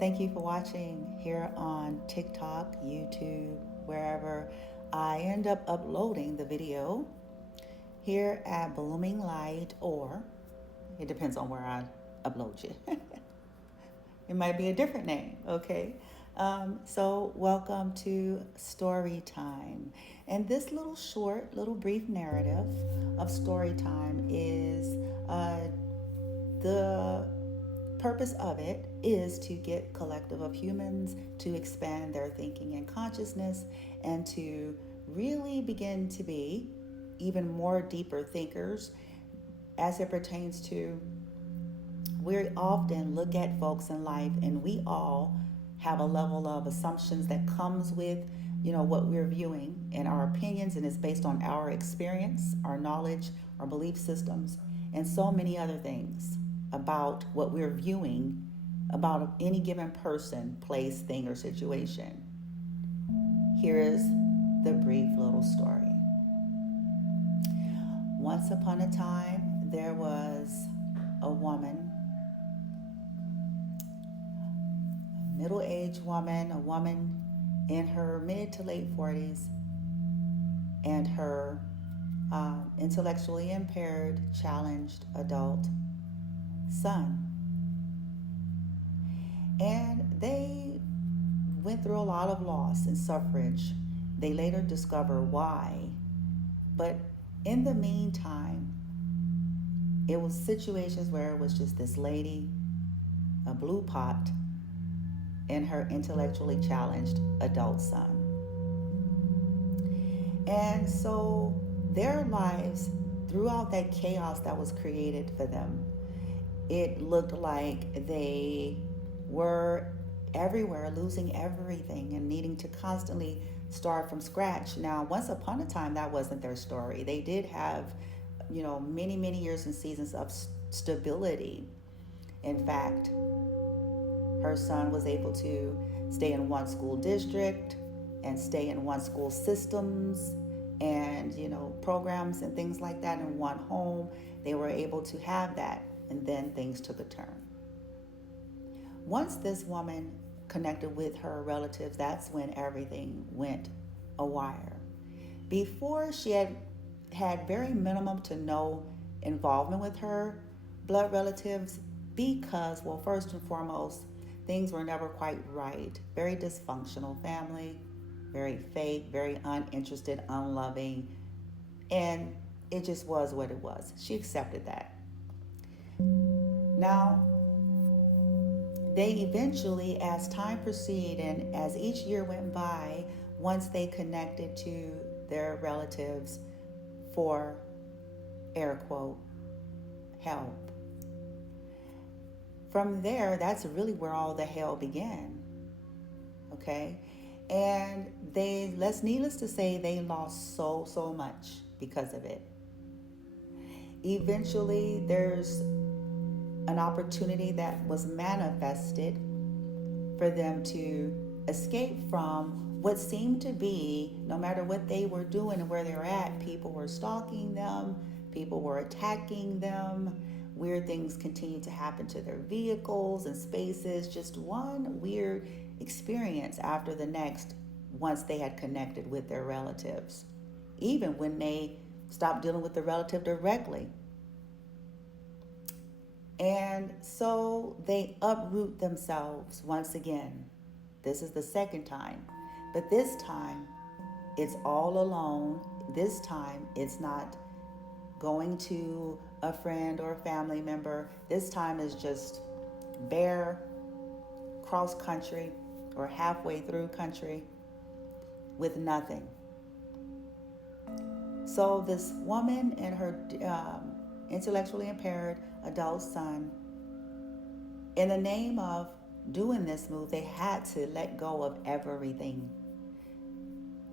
Thank you for watching here on TikTok, YouTube, wherever I end up uploading the video. Here at Blooming Light, or it depends on where I upload you. It might be a different name, okay? So, welcome to Story Time. And this little short, little brief narrative of Story Time is the purpose of it is to get collective of humans to expand their thinking and consciousness and to really begin to be even more deeper thinkers as it pertains to we often look at folks in life and we all have a level of assumptions that comes with what we're viewing and our opinions, and it's based on our experience, our knowledge, our belief systems, and so many other things about what we're viewing about any given person, place, thing, or situation. Here is the brief little story. Once upon a time, there was a woman, a middle-aged woman, a woman in her mid to late 40s, and her intellectually impaired, challenged adult son. And they went through a lot of loss and suffrage. They later discover why. But in the meantime, it was situations where it was just this lady, a blue pot, and her intellectually challenged adult son. And so their lives, throughout that chaos that was created for them, it looked like they were everywhere, losing everything and needing to constantly start from scratch. Now, once upon a time, that wasn't their story. They did have, many, many years and seasons of stability. In fact, her son was able to stay in one school district and stay in one school systems and, programs and things like that in one home. They were able to have that. And then things took a turn. Once this woman connected with her relatives, that's when everything went awry. Before, she had very minimum to no involvement with her blood relatives because, well, first and foremost, things were never quite right. Very dysfunctional family, very fake, very uninterested, unloving, and it just was what it was. She accepted that. Now, they eventually, as time proceeded and as each year went by, once they connected to their relatives for, air quote, help. From there, that's really where all the hell began. Okay? And needless to say, they lost so much because of it. Eventually, there's an opportunity that was manifested for them to escape from what seemed to be, no matter what they were doing and where they were at, people were stalking them, people were attacking them, weird things continued to happen to their vehicles and spaces, just one weird experience after the next once they had connected with their relatives, even when they stopped dealing with the relative directly. And so they uproot themselves once again. This is the second time. But this time, it's all alone. This time, it's not going to a friend or a family member. This time is just bare, cross country, or halfway through country with nothing. So this woman and her intellectually impaired adult son, in the name of doing this move, they had to let go of everything.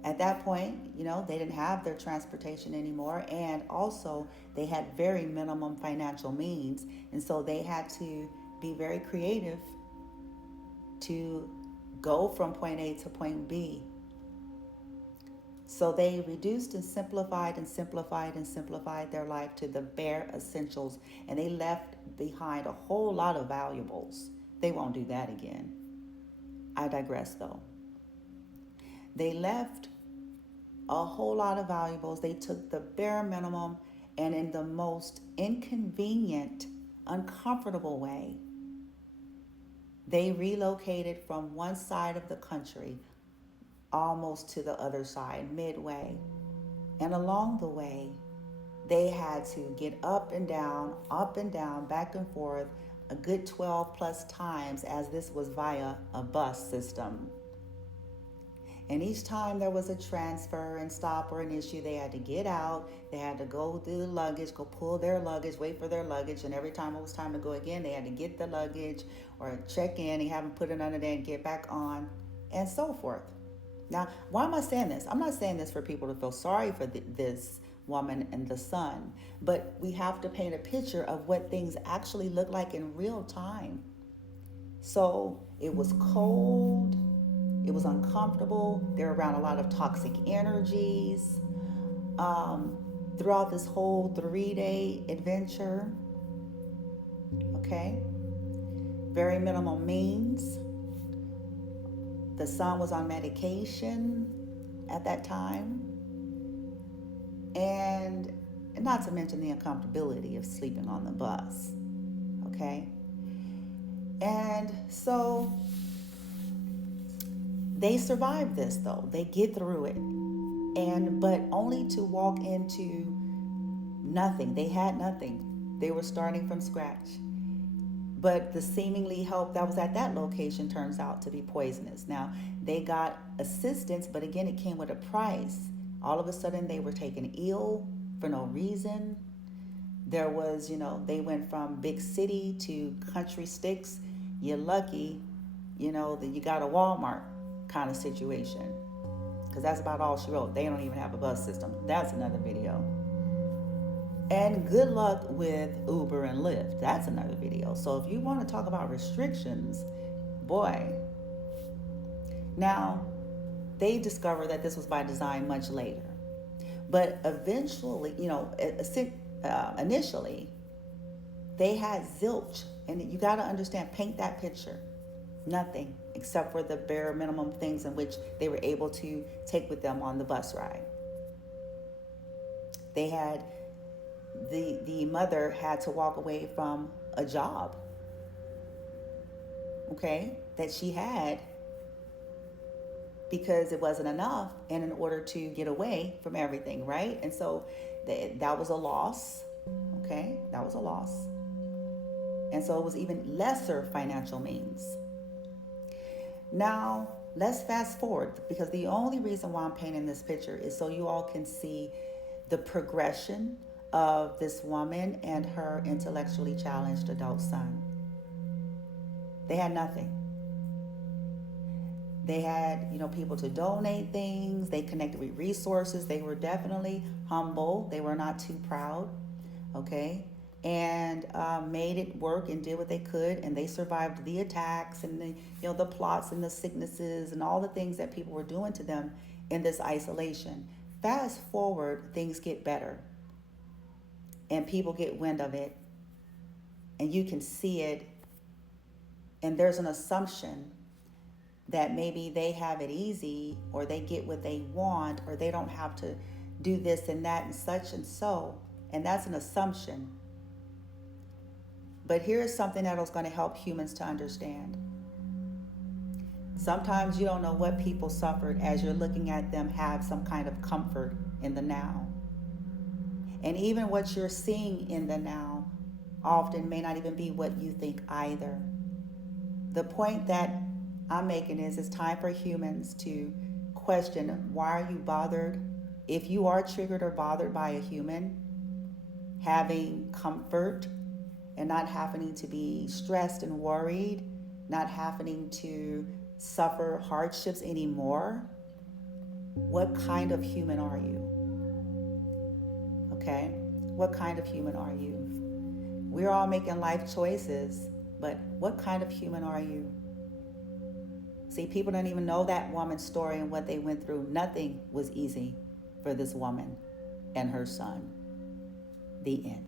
At that point, they didn't have their transportation anymore, and also they had very minimum financial means, and so they had to be very creative to go from point A to point B. So they reduced and simplified their life to the bare essentials, and they left behind a whole lot of valuables. They won't do that again. I digress though. They left a whole lot of valuables. They took the bare minimum, and in the most inconvenient, uncomfortable way, they relocated from one side of the country almost to the other side, midway. And along the way, they had to get up and down, back and forth a good 12 plus times, as this was via a bus system. And each time there was a transfer and stop or an issue, they had to get out. They had to go do the luggage, go pull their luggage, wait for their luggage. And every time it was time to go again, they had to get the luggage or check in and have them put it under there and get back on, and so forth. Now, why am I saying this? I'm not saying this for people to feel sorry for this woman and the son, but we have to paint a picture of what things actually look like in real time. So it was cold. It was uncomfortable. They were around a lot of toxic energies. Throughout this whole 3-day adventure, okay? Very minimal means. The son was on medication at that time. And not to mention the uncomfortability of sleeping on the bus, okay? And so they survived this though. They get through it. But only to walk into nothing. They had nothing. They were starting from scratch. But the seemingly help that was at that location turns out to be poisonous. Now, they got assistance, but again, it came with a price. All of a sudden, they were taken ill for no reason. There was, they went from big city to country sticks. You're lucky, that you got a Walmart kind of situation. Because that's about all she wrote. They don't even have a bus system. That's another video. And good luck with Uber and Lyft. That's another video. So if you want to talk about restrictions, boy. Now, they discovered that this was by design much later. But eventually, initially, they had zilch. And you got to understand, paint that picture. Nothing except for the bare minimum things in which they were able to take with them on the bus ride. They had, the mother had to walk away from a job, okay, that she had because it wasn't enough, and in order to get away from everything, right? And so that was a loss, okay? That was a loss. And so it was even lesser financial means. Now, let's fast forward, because the only reason why I'm painting this picture is so you all can see the progression of this woman and her intellectually challenged adult son. They had nothing. They had, people to donate things. They connected with resources. They were definitely humble. They were not too proud, okay? And made it work and did what they could, and they survived the attacks and the plots and the sicknesses and all the things that people were doing to them in this isolation. Fast forward, things get better, and people get wind of it, and you can see it, and there's an assumption that maybe they have it easy, or they get what they want, or they don't have to do this and that and such and so, and that's an assumption. But here's something that is going to help humans to understand. Sometimes you don't know what people suffered as you're looking at them have some kind of comfort in the now. And even what you're seeing in the now often may not even be what you think either. The point that I'm making is it's time for humans to question, why are you bothered? If you are triggered or bothered by a human, having comfort and not having to be stressed and worried, not having to suffer hardships anymore, what kind of human are you? Okay? What kind of human are you? We're all making life choices, but what kind of human are you? See, people don't even know that woman's story and what they went through. Nothing was easy for this woman and her son. The end.